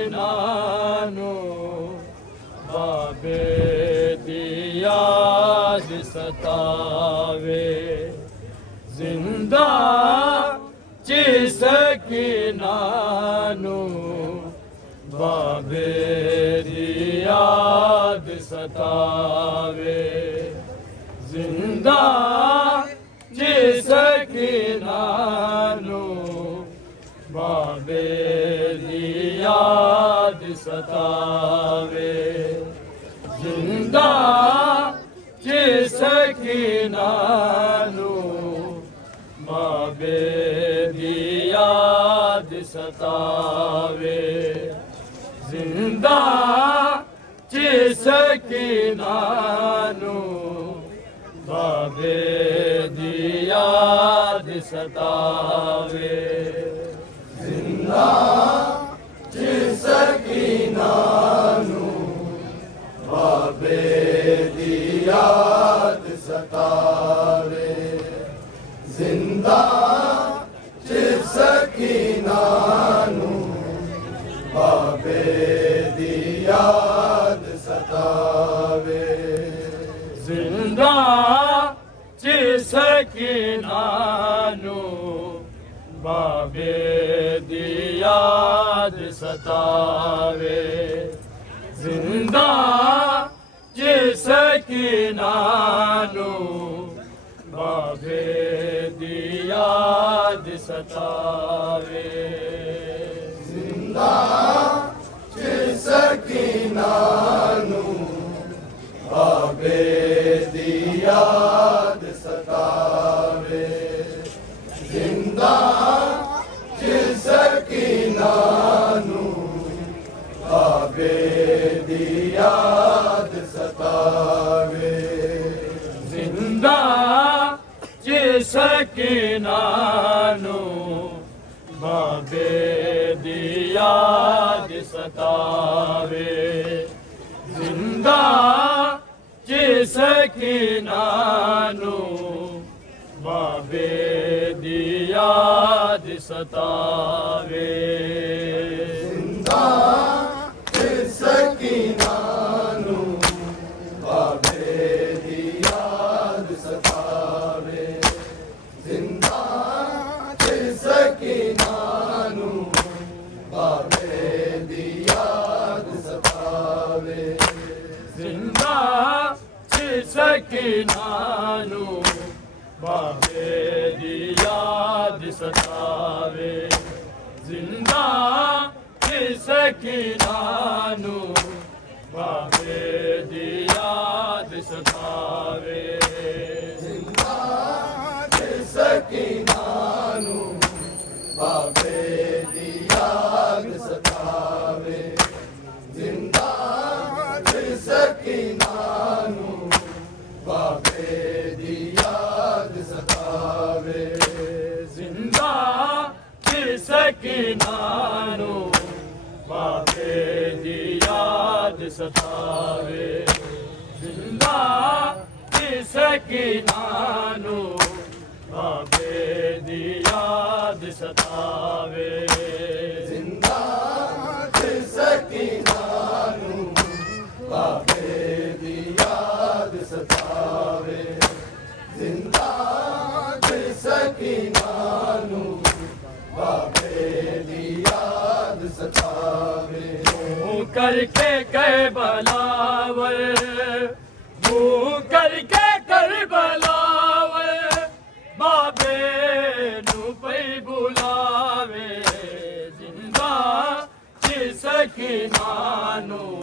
सकीनानु बाबे दियाद सतावे जिंदा सकीनानु बाबे दियाद सतावे जिंदा सकीनानु बाबे याद सतावे जिंदा सकीनानु बाबे याद सतावे जिंदा सकीनानु बाबे याद सतावे जिंदा सकीनानु बाबे याद सतावे जिंदा सकीनानु बाबे याद सतावे जिंदा सकीनानु बाबे याद सतावे जिंदा सकीनानु बाबे याद सतावे जिंदा सकीनानु बाबे याद सतावे जिंदा सकीनानु बाबे याद सतावे जिंदा सकीनानु बाबे याद सतावे जिंदा सकीनानु बाबे याद सतावे जिंदा सकीनानु ਜ਼ਿੰਦਾ ਸੀ ਸਕੀਨਾ ਨੂੰ ਬਾਬੇ ਦੀ ਯਾਦ ਸਤਾਵੇ ਜ਼ਿੰਦਾ ਸੀ ਸਕੀਨਾ ਨੂੰ ਬਾਬੇ ਦੀ ਯਾਦ ਸਤਾਵੇ ਜ਼ਿੰਦਾ ਸੀ ਸਕੀਨਾ ਨੂੰ ਬਾਬੇ ਦੀ ਯਾਦ ਸਤਾਵੇ ਜ਼ਿੰਦਾ ਸੀ ਸਕੀਨਾ ਨੂੰ ਬਾਬੇ ਦੀ ਯਾਦ ਸਤਾਵੇ ਜ਼ਿੰਦਾ ਸੀ ਸਕੀਨਾ ਨੂੰ ਬਾਬੇ ਦੀ ਯਾਦ ਸਤਾਵੇ ਜ਼ਿੰਦਾ ਸੀ ਸਕੀਨਾ ਨੂੰ ਬਾਬੇ ਦੀ ਯਾਦ ਸਤਾਵੇ ਜ਼ਿੰਦਾ ਸੀ ਸਕੀਨਾ ਨੂੰ ਬਾਬੇ ਦੀ ਯਾਦ ਸਤਾਵੇ ਜ਼ਿੰਦਾ ਸੀ ਸਕੀਨਾ ਨੂੰ ਬਾਬੇ ਦੀ ਯਾਦ ਸਤਾਵੇ ਮੂੰਹ ਕਰਕੇ ਕਹਿ ਬਲਾਵਰ ਮੂੰਹ ਕਰਕੇ ਕਰ ਬਲਾਵਰ ਬਾਬੇ ਨੂੰ ਪਈ ਬੁਲਾਵੇ ਜ਼ਿੰਦਾ ਸੀ ਸਕੀਨਾ ਨੂੰ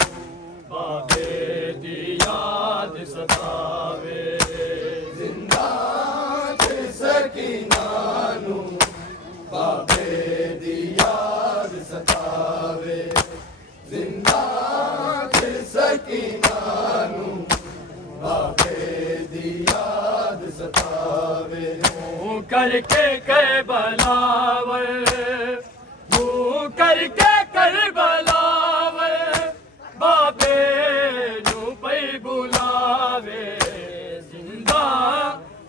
ਬਾਬੇ ਦੀ ਯਾਦ ਸਤਾਵੇ ਜ਼ਿੰਦਾ ਸੀ ਸਕੀਨਾ ਨੂੰ ਬਾਬੇ ਦੀ ਯਾਦ ਸਤਾਵੇ ਜ਼ਿੰਦਾ ਸੀ ਸਕੀਨਾ ਨੂੰ ਬਾਬੇ ਦੀ ਯਾਦ ਸਤਾਵੇ ਮੂੰਹ ਕਰਕੇ ਕਹਿ ਬਲਾਵਰ ਮੂੰਹ ਕਰਕੇ ਕਰ ਬਲਾਵਰ ਬਾਬੇ ਨੂੰ ਪਈ ਬੁਲਾਵੇ ਜ਼ਿੰਦਾ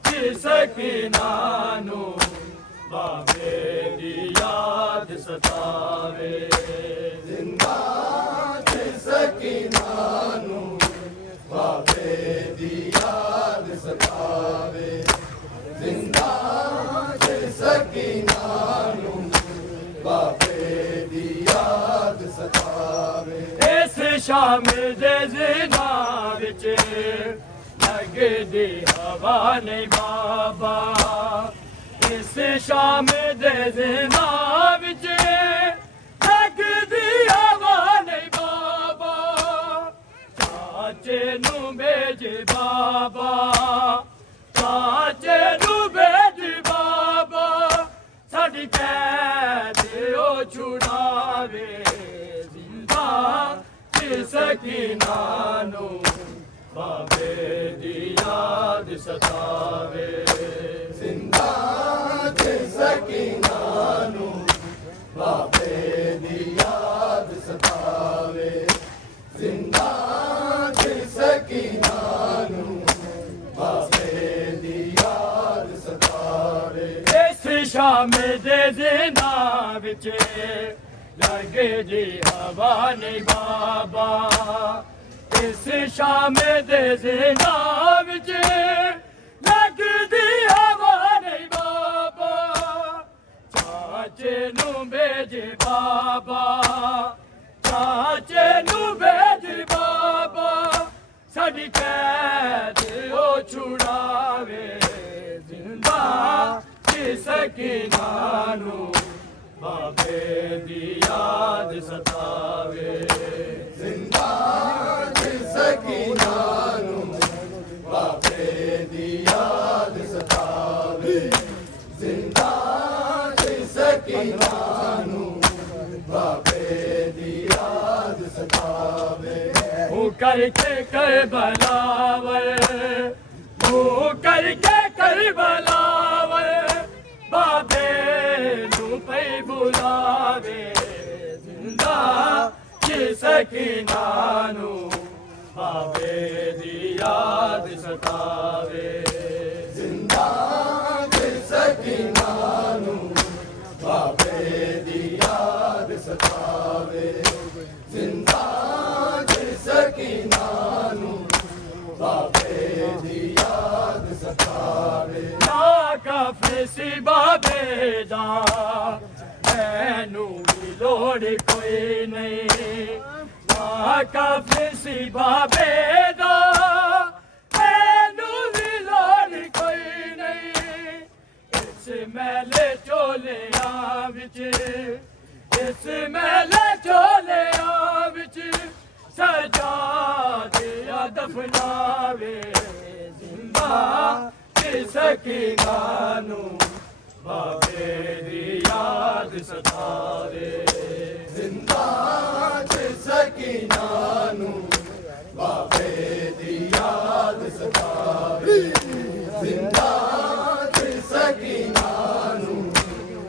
ਸੀ ਸਕੀਨਾ ਨੂੰ ਬਾਬੇ ਦੀ ਯਾਦ ਸਤਾਵੇ ਜ਼ਿੰਦਾ ਸੀ ਸਕੀਨਾ ਨੂੰ ਬਾਬੇ ਦੀ ਯਾਦ ਸਤਾਵੇ ਜ਼ਿੰਦਾ ਸੀ ਸਕੀਨਾ ਨੂੰ ਬਾਬੇ ਦੀ ਯਾਦ ਸਤਾਵੇ ਇਸ ਸ਼ਾਮ ਦੇ ਜ਼ਿਨਾ ਵਿੱਚ ਲੱਗਦੀ ਹਵਾ ਨਹੀਂ ਬਾਬਾ ਇਸ ਸ਼ਾਮ ਦੇ ਜ਼ਿਨਾ ਵਿੱਚ ਲੱਗਦੀ ਹਵਾ ਨਹੀਂ ਬਾਬਾ ਚਾਚੇ ਨੂੰ ਭੇਜ ਬਾਬਾ ਚਾਚੇ ਨੂੰ ਭੇਜ ਬਾਬਾ ਸਾਡੀ ਕੈਦ ਉਹ ਛੁਡਾਵੇ ਜ਼ਿੰਦਾ ਸੀ ਸਕੀਨਾ ਨੂੰ ਬਾਬੇ ਦੀ ਯਾਦ ਸਤਾਵੇ ਜ਼ਿੰਦਾ ਸੀ ਸਕੀਨਾ ਨੂੰ ਬਾਬੇ ਦੀ ਯਾਦ ਸਤਾਵੇ ਜ਼ਿੰਦਾ ਸੀ ਸਕੀਨਾ ਨੂੰ ਬਾਬੇ ਦੀ ਯਾਦ ਸਤਾਵੇ ਇਸ ਸ਼ਾਮ ਦੇ ਜ਼ਿਨਾ ਵਿੱਚ ਲੱਗੇ ਜੀ ਹਵਾ ਨਹੀਂ ਬਾਬਾ ਇਸ ਸ਼ਾਮ ਦੇ ਜ਼ਿਨਾ ਵਿੱਚ ਲੱਗਦੀ ਹਵਾ ਨਹੀਂ ਬਾਬਾ ਚਾਚੇ ਨੂੰ ਭੇਜ ਬਾਬਾ ਚਾਚੇ ਨੂੰ ਭੇਜ ਬਾਬਾ ਸਾਡੀ ਕੈਦ ਉਹ ਛੁਡਾਵੇ ਜ਼ਿੰਦਾ ਸੀ ਸਕੀਨਾ ਨੂੰ ਬਾਬੇ ਦੀ ਯਾਦ ਸਤਾਵੇ ਜ਼ਿੰਦਾ ਸੀ ਸਕੀਨਾ ਨੂੰ ਬਾਬੇ ਦੀ ਯਾਦ ਸਤਾਵੇ ਜ਼ਿੰਦਾ ਸੀ ਸਕੀਨਾ ਨੂੰ ਬਾਬੇ ਦੀ ਯਾਦ ਸਤਾਵੇ ਉਹ ਕਰਕੇ ਕਰ ਬਲਾਵਰ ਉਹ ਕਰਕੇ ਕਰ ਬਲਾਵਰ ਬਾਬੇ ਨੂੰ ਪਈ ਬੁਲਾਵੇ ਜ਼ਿੰਦਾ ਸੀ ਸਕੀਨਾ ਨੂੰ ਬਾਬੇ ਦੀ ਯਾਦ ਸਤਾਵੇ ਜ਼ਿੰਦਾ ਸੀ ਸਕੀਨਾ ਨੂੰ ਬਾਬੇ ਦੀ ਯਾਦ ਸਤਾਵੇ ਜ਼ਿੰਦਾ ਸੀ ਸਕੀਨਾ ਨੂੰ ਬਾਬੇ ਦੀ ਯਾਦ ਸਤਾਵੇ ਨਾ ਕਾਫੇ ਸੀ ਬਾਬੇ ਦਾ ਮੈਨੂੰ ਵੀ ਲੋੜ ਕੋਈ ਨਹੀਂ ਨਾ ਕਾਫੇ ਸੀ ਬਾਬੇ ਇਸ ਮਹਿਲੇ ਚੋਲਿਆਂ ਵਿੱਚ ਸਜਾ ਦਿਆ ਦਫਨਾਵੇ ਜ਼ਿੰਦਾ ਤੇ ਸਕੀਨਾ ਨੂੰ ਬਾਬੇ ਦੀ ਯਾਦ ਸਤਾਵੇ ਜ਼ਿੰਦਾ ਤੇ ਸਕੀਨਾ ਨੂੰ ਬਾਬੇ ਦੀ ਯਾਦ ਸਤਾਵੇ ਜ਼ਿੰਦਾ ਤੇ ਸਕੀਨਾ ਨੂੰ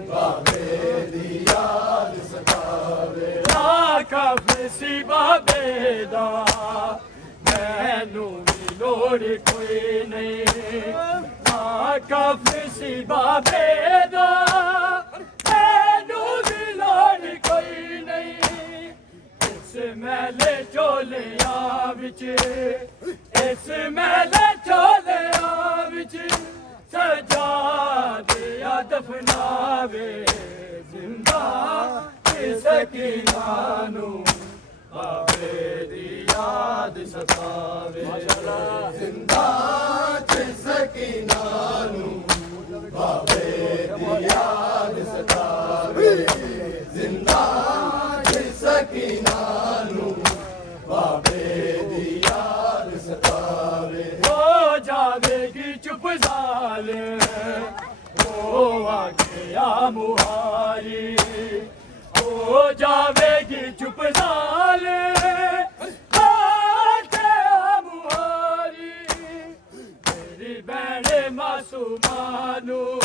ਬਾਬੇ ਦੀ ਯਾਦ ਸਤਾਵੇ ਨਾ ਕਾਫੀ ਸੀ ਬਾਬੇ ਦਾ ਮੈਨੂੰ ਵੀ ਲੋੜ ਕੋਈ ਨਹੀਂ ਨਾ ਕਾਫੀ ਸੀ ਬਾਬੇ ਦਾ ਮੈਨੂੰ ਵੀ ਲੋੜ ਕੋਈ ਨਹੀਂ ਇਸ ਮਹਿਲੇ ਚੋਲਿਆਂ ਵਿੱਚ ਇਸ ਮਹਿਲੇ ਚੋਲਿਆਂ ਵਿੱਚ ਸਜਾ ਦਿਆ ਦਫਨਾਵੇ ਜ਼ਿੰਦਾ ਤੇ ਸਕੀਨਾ ਨੂੰ ਬਾਬੇ ਦੀ ਯਾਦ ਸਤਾਵੇ ਜ਼ਿੰਦਾ ਤੇ ਸਕੀਨਾ ਨੂੰ ਬਾਬੇ ਦੀ ਯਾਦ ਸਤਾਵੇ ਜ਼ਿੰਦਾ ਤੇ ਸਕੀਨਾ ਨੂੰ ਬਾਬੇ ਦੀ ਯਾਦ ਸਤਾਵੇ ਹੋ ਜਾਵੇਗੀ ਚੁੱਪ ਜ਼ਾਲਿਮ ਹੋ ਆ ਗਿਆ ਮੁਹਾਰੀ ਹੋ ਜਾਵੇਗੀ ਚੁੱਪ ਜ਼ਾਲਿਮ ਆ ਗਿਆ ਮੁਹਾਰੀ ਤੇਰੀ ਭੈਣ ਮਾਸੂਮਾਂ ਨੂੰ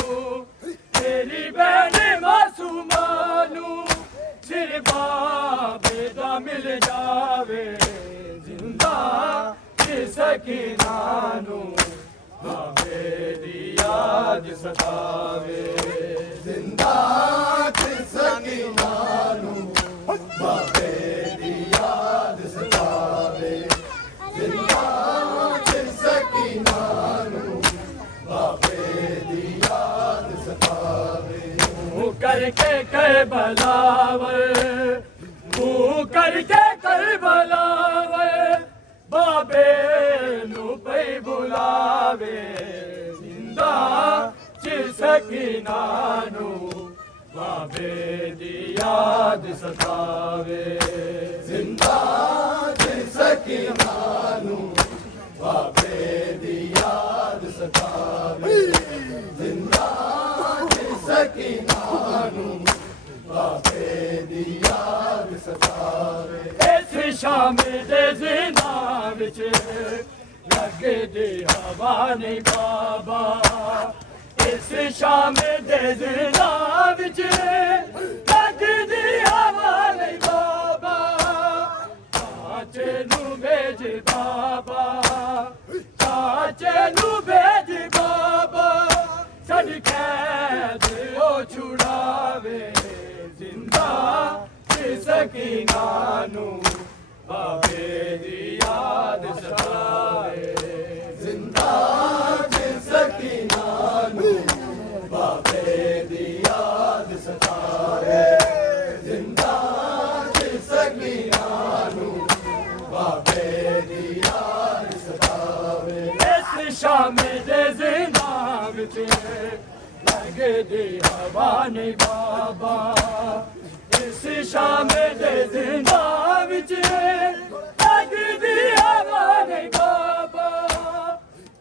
ਤੇਰੀ ਭੈਣ ਮਾਸੂਮਾਂ ਨੂੰ ਸਿਰ ਬਾਬੇ ਦਾ ਮਿਲ ਜਾਵੇ ਜ਼ਿੰਦਾ ਤੇ ਸਕੀਨਾ ਨੂੰ ਬਾਬੇ ਦੀ ਯਾਦ ਸਤਾਵੇ ਜ਼ਿੰਦਾ ਤੇ ਸਕੀਨਾ ਨੂੰ ਬਾਬੇ ਦੀ ਯਾਦ ਸਤਾਵੇ ਜ਼ਿੰਦਾ ਤੇ ਸਕੀਨਾ ਨੂੰ ਬਾਬੇ ਦੀ ਯਾਦ ਸਤਾਵੇ ਉਹ ਕਰਕੇ ਕਰਬਲਾਵਰ ਉਹ ਕਰਕੇ ਕਰਬਲਾਵਰ ਬਾਬੇ ਨੂੰ ਪਈ ਬੁਲਾਵੇ ਜ਼ਿੰਦਾ ਚ ਸਕੀਨਾ ਨੂੰ ਬਾਬੇ ਦੀ ਯਾਦ ਸਤਾਵੇ ਜ਼ਿੰਦਾ ਚ ਸਕੀਨਾ ਨੂੰ ਬਾਬੇ ਦੀ ਯਾਦ ਸਤਾਵੇ ਜ਼ਿੰਦਾ ਚ ਸਕੀਨਾ ਨੂੰ ਬਾਬੇ ਦੀ ਯਾਦ ਸਤਾਵੇ ਇਸ ਸ਼ਾਮ ਦੇ ਜ਼ਿੰਦਾ ਵਿੱਚ ਲੱਗਦੀ ਹਵਾ ਨਹੀਂ ਬਾਬਾ ਇਸ ਸ਼ਾਮ ਦੇ ਜ਼ਿੰਦਾ ਵਿੱਚ ਲੱਗਦੀ ਹਵਾ ਨਹੀਂ ਬਾਬਾ ਚਾਚੇ ਨੂੰ ਭੇਜ ਬਾਬਾ ਚਾਚੇ ਨੂੰ ਭੇਜ ਬਾਬਾ ਸਾਡੀ ਕੈਦ ਉਹ ਛੁਡਾਵੇ ਜ਼ਿੰਦਾ ਤੇ ਸਕੀਨਾ ਨੂੰ ਬਾਬੇ ਦੀ ਯਾਦ ਸਤਾਵੇ ਜ਼ਿੰਦਾ ਤੇ ਸਕੀਨਾ ਨੂੰ ਬਾਬੇ ਦੀ ਯਾਦ ਸਤਾਵੇ ਜ਼ਿੰਦਾ ਤੇ ਸਕੀਨਾ ਨੂੰ ਬਾਬੇ ਦੀ ਯਾਦ ਸਤਾਵੇ ਇਸ ਸ਼ਾਮ ਦੇ ਜ਼ਿੰਦਾ ਵਿੱਚ ਲੱਗਦੀ ਹਵਾ ਨਹੀਂ ਬਾਬਾ ਇਸ ਸ਼ਾਮ ਦੇ ਜ਼ਿੰਦਾ ਵਿੱਚ ਲੱਗਦੀ ਹਵਾ ਨਹੀਂ ਬਾਬਾ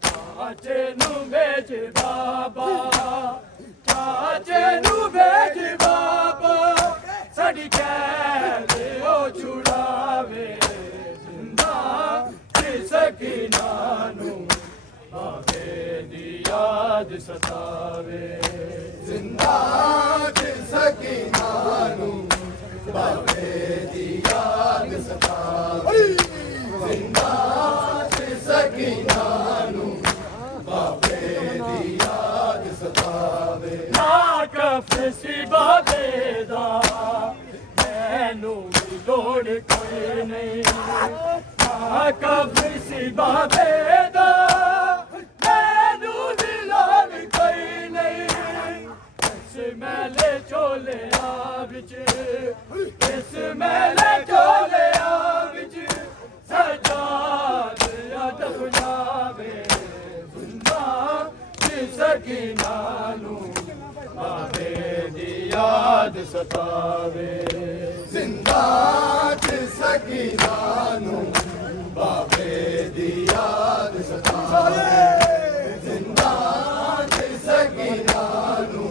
ਚਾਚੇ ਨੂੰ ਭੇਜ ਬਾਬਾ ਚਾਚੇ ਨੂੰ ਭੇਜ ਬਾਬਾ ਸਾਡੀ ਕੈਦ ਉਹ ਛੁਡਾਵੇ ਜ਼ਿੰਦਾ ਤੇ ਸਕੀਨਾ ਨੂੰ ਬਾਬੇ ਦੀ ਯਾਦ ਸਤਾਵੇ ਜ਼ਿੰਦਾ ਤੇ ਸਕੀਨਾ ਨੂੰ ਬਾਬੇ ਦੀ ਯਾਦ ਸਤਾਵੇ ਜ਼ਿੰਦਾ ਤੇ ਸਕੀਨਾ ਨੂੰ ਬਾਬੇ ਦੀ ਯਾਦ ਸਤਾਵੇ ਨਾ ਕਫਰ ਸੀ ਬਾਬੇ ਦਾ ਮੈਨੂੰ ਵੀ ਲੋੜ ਕੋਈ ਨਹੀਂ ਨਾ ਕਫਰ ਸੀ ਬਾਬੇ ਦਾ ਮੈਨੂੰ ਵੀ ਲੋੜ ਕੋਈ ਨਹੀਂ ਇਸ ਮਹਿਲੇ ਚੋਲਿਆਂ ਵਿੱਚ ਇਸ ਮਹਿਲੇ ਚੋਲਿਆਂ ਵਿੱਚ ਸਜਾ ਦਿਆ ਦਫਨਾਵੇ ਜ਼ਿੰਦਾ ਤੇ ਸਕੀਨਾ ਨੂੰ ਬਾਬੇ ਦੀ याद सतावे जिंदा च सकीना नू बाबे दी याद सतावे जिंदा च सकीना नू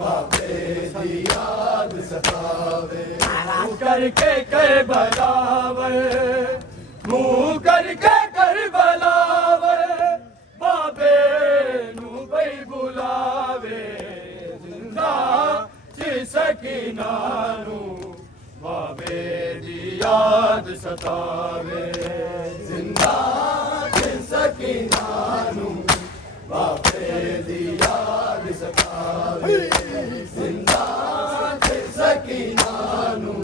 बाबे दी याद सतावे करके कर बलावर मुंह करके कर बलावर बाबे नू बई बुलावे जिंदा च सकीना नू बाबे दी याद सतावे जिंदा च सकीना नू बाबे दी याद सतावे जिंदा च सकीना नू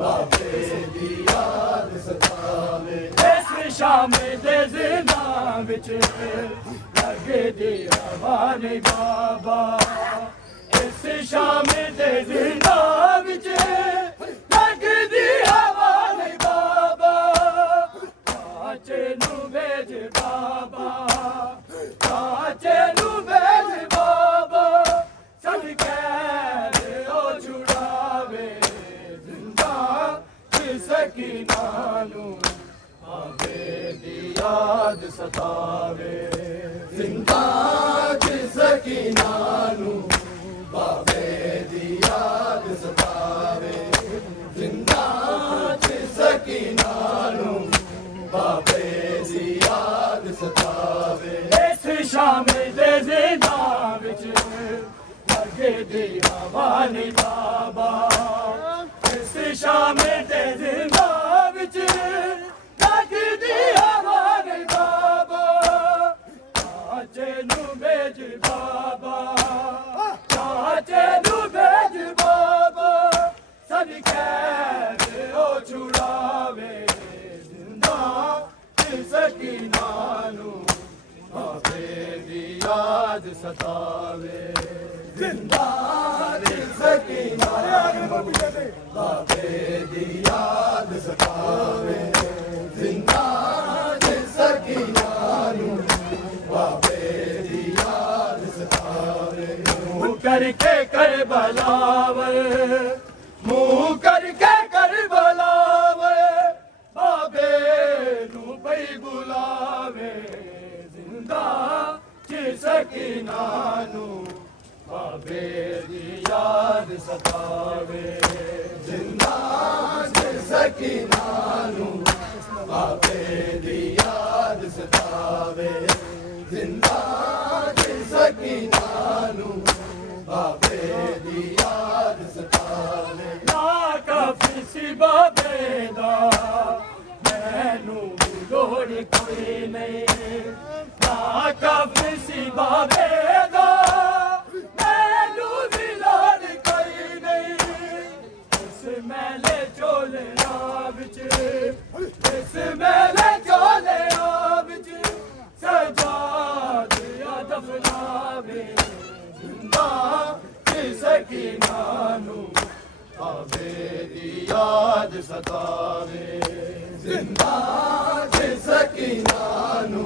बाबे दी याद सतावे इस शाम दे जिंदा विच लगदी हवा ने बाबा इस शाम दे जिंदा विच लगदी हवा ने बाबा काचे नू भेज बाबा काचे नू भेज बाबा सद कैद ओ छुड़ावे जिंदा सकीना नू बाबे दी याद सतावे जिंदा च सकीना नू बाबे दी याद सतावे जिंदा च सकीना नू बाबे दी याद सतावे इस शाम दे जिंदा विच लगदी हवा ने बाबा इस शाम दे जिंदा विच लगदी हवा ने बाबा चाचे नू भेज बाबा चाचे नू भेज बाबा सद कैद ओ छुड़ावे जिंदा च सकीना नू बाबे दी याद सतावे जिंदा च सकीना नू बाबे दी याद सतावे जिंदा च सकीना नू बाबे दी याद सतावे मुंह करके कर बलावर मुंह करके कर बलावर बाबे नू बई बुलावे जिंदा च सकीना नू बाबे दी याद सतावे जिंदा च सकीना नू बाबे दी याद सतावे जिंदा च सकीना नू बाबे दी याद सतावे ना काफी सी बाबे दा मैनू लोड़ कोई नहीं ना काफी सी बाबे दा मैनू भी लोड़ कोई नहीं इस मेले चोले विच इस मेले चोले विच सजा दिया दफनावे जिंदा च सकीना नू बाबे दी याद सतावे जिंदा च सकीना नू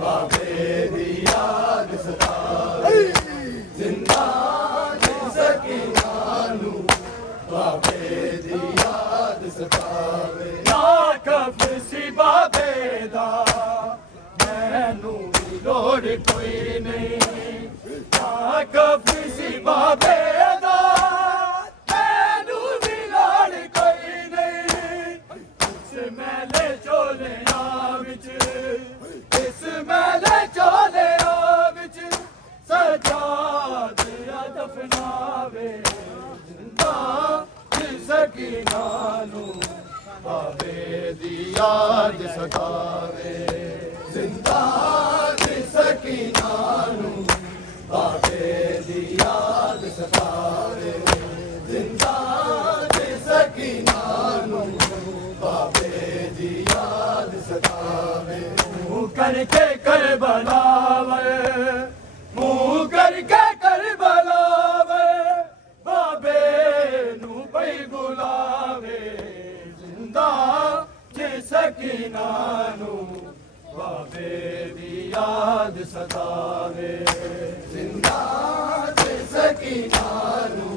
बाबे दी याद सतावे जिंदा च सकीना नू बाबे दी याद सतावे ना कफ सी बाबे दा मैनू भी लोड़ कोई नहीं ना कफ सी बाबे दा मैनू भी लोड़ कोई नहीं इस मेले चोले विच इस मेले चोले विच सजा दिया दफनावे जिंदा च सकीना नू बाबे दी याद सतावे जिंदा च सकीना नू बाबे दी याद सतावे जिंदा च सकीना नू बाबे दी याद सतावे मुंह करके कर बलावर मुंह करके कर बलावर बाबे नू बई बुलावे जिंदा च सकीना नू बाबे दी याद सतावे जिंदा च सकीना नू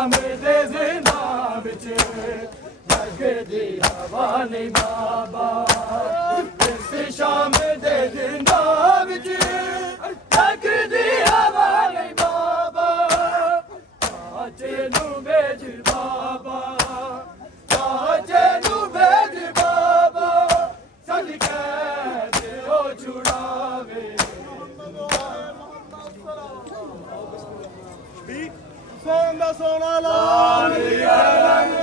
शाम दे जिंदा विच लगदी हवा नहीं बाबा इस शाम दे जिंदा विच लगदी हवा नहीं बाबा चाचे नू भेज बाबा चाचे नू भेज बाबा सदके ते ओ छुड़ावे ਸੋਨਾ ਸੋਨਾ ਲਾਲ ਲਾਲ ਦਿਆ ਰੰਗ